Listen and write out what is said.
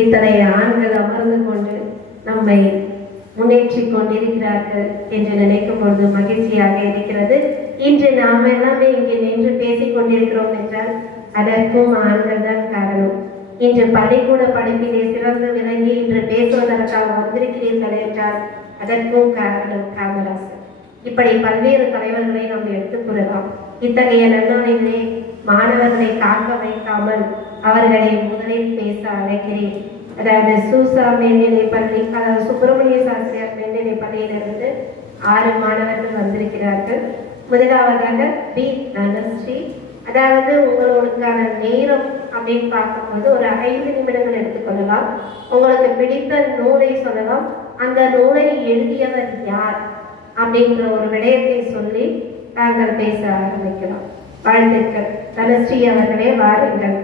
இத்தனை ஆண்கள் அமர்ந்து கொண்டு நம்மை முன்னேற்றிக் கொண்டிருக்கிறார்கள் என்று நினைக்கும் பொழுது மகிழ்ச்சியாக இருக்கிறது. இன்று நாம் எல்லாமே இங்கே நின்று பேசிக் கொண்டிருக்கிறோம் என்றால் அதற்கும் ஆண்கள் தான் காரணம். இன்று பள்ளிக்கூட படிப்பிலே சிறந்து விளங்கி இன்று பேசுவதற்காக வந்திருக்கிறீர்கள் என்றால் அதற்கும் காரணம் காமராசர். இப்படி பல்வேறு தலைவர்களை நாம் எடுத்துக் கூறலாம். இத்தகைய நன்னாளிலே மாணவர்களை காக்க வைக்காமல் அவர்களை முதலில் பேச அழைக்கிறேன். அதாவது சூசா மேல்நிலை பள்ளி, அதாவது சுப்பிரமணிய சாஸ்திரியார் மேல்நிலை பள்ளியிலிருந்து 6 மாணவர்கள் வந்திருக்கிறார்கள். முதலாவதாக பி தனஸ்ரீ. அதாவது உங்களுக்கான நேரம் அப்படின்னு பார்க்கும்போது ஒரு 5 நிமிடங்கள் எடுத்துக்கொள்ளலாம். உங்களுக்கு பிடித்த நூலை சொல்லலாம். அந்த நூலை எழுதியவர் யார் அப்படின்ற ஒரு விடயத்தை சொல்லி நாங்கள் பேச ஆரம்பிக்கலாம். வாழ்த்துக்கள். தனஸ்ரீ அவர்களே, வாருங்கள்.